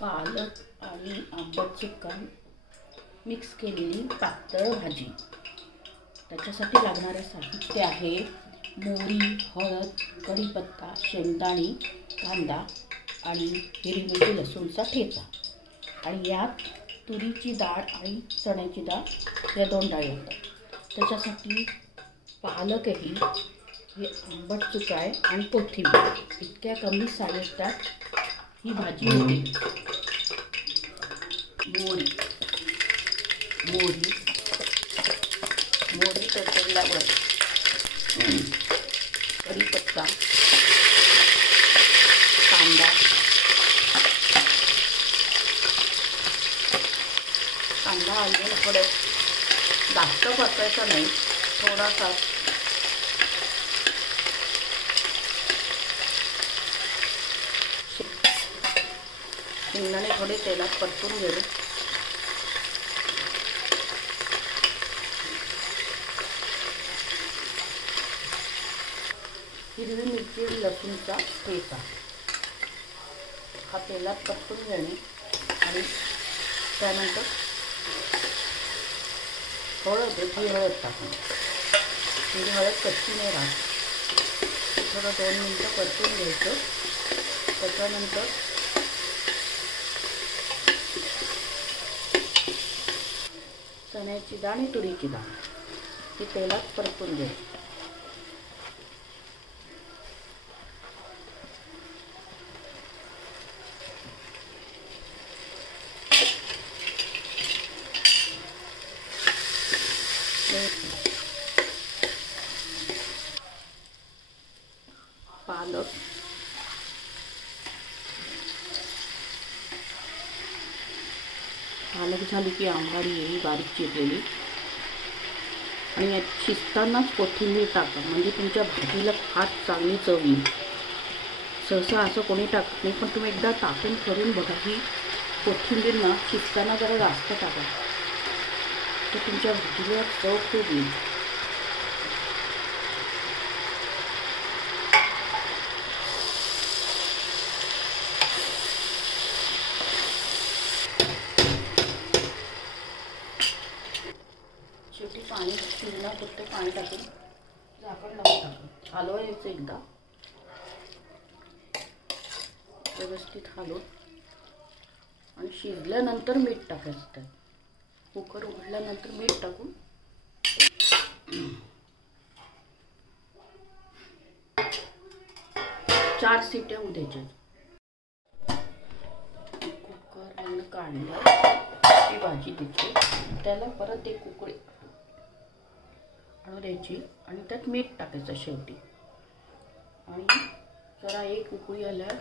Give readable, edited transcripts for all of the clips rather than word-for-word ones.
पालक आणि आंबट चुका मिक्स केलेली पातळ भाजी। त्याच्यासाठी लागणारे साहित्य आहे मोहरी, हळद, कढीपत्ता, शेंगदाणे, कांदा आणि हिरवी मिरची, लसूणचा ठेचा। आणि यात तुरीची डाळ आणि चण्याची डाळ या दोन डाळी असतात। त्याच्यासाठी पालकही हे आंबट चुका आहे आणि कोथिंबीर इतक्या कमी साहित्यात ही भाजी होते। मोहरी तडतडल्यावर कढीपत्ता, कांदा हलवून थोडं जास्त परतायचं नाही, थोडासा शेंगदाणे थोडे तेलात परतून घेऊ। हिरवी मिरची, लसूणचा ठेचा हा तेलात परतून घेणे आणि त्यानंतर हळद टाकून, म्हणजे हळद कच्ची नाही राहत, थोडं 2 मिनिटं परतून घ्यायचं। त्याच्यानंतर चण्याची डाळ आणि तुरीची डाळ ही तेलात परतून घ्यायची। पालक झाली की आंबाडी येईल बारीक चिरलेली, आणि यात शिजतानाच कोथिंबीर टाका, म्हणजे तुमच्या भाजीला फार चांगली चव येईल। सहसा असं कोणी टाकत नाही, पण तुम्ही एकदा टाकून करून बघा। ही कोथिंबीर ना शिजताना जरा जास्त टाका, तर तुमच्या भाजीला चव खूप येईल। शेवटी पाणी शिजण्यापुरतं पाणी टाकून झाकण लावून टाकून हलवायचं एकदा व्यवस्थित हलवून, आणि शिजल्यानंतर मीठ टाकायचं। त्यात कुकर उघडल्यानंतर मीठ टाकून 4 शिट्या होऊ द्यायच्या। कुकर बंद काढलं ती भाजी द्यायची, त्याला परत एक उकळी आणू द्यायची आणि त्यात मीठ टाकायचं शेवटी, आणि जरा एक उकळी आल्यावर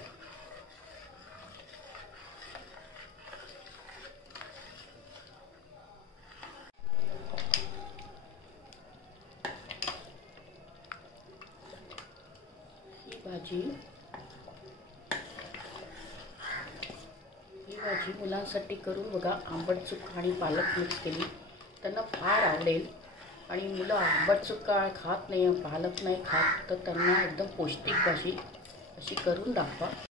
ही भाजी मुलांसाठी करून बघा। आंबट चुका आणि पालक मिक्स केली, त्यांना फार आवडेल। आणि मुलं आंबट चुका खात नाही, पालक नाही खात, तर त्यांना एकदम पौष्टिक भाजी अशी करून दाखवा।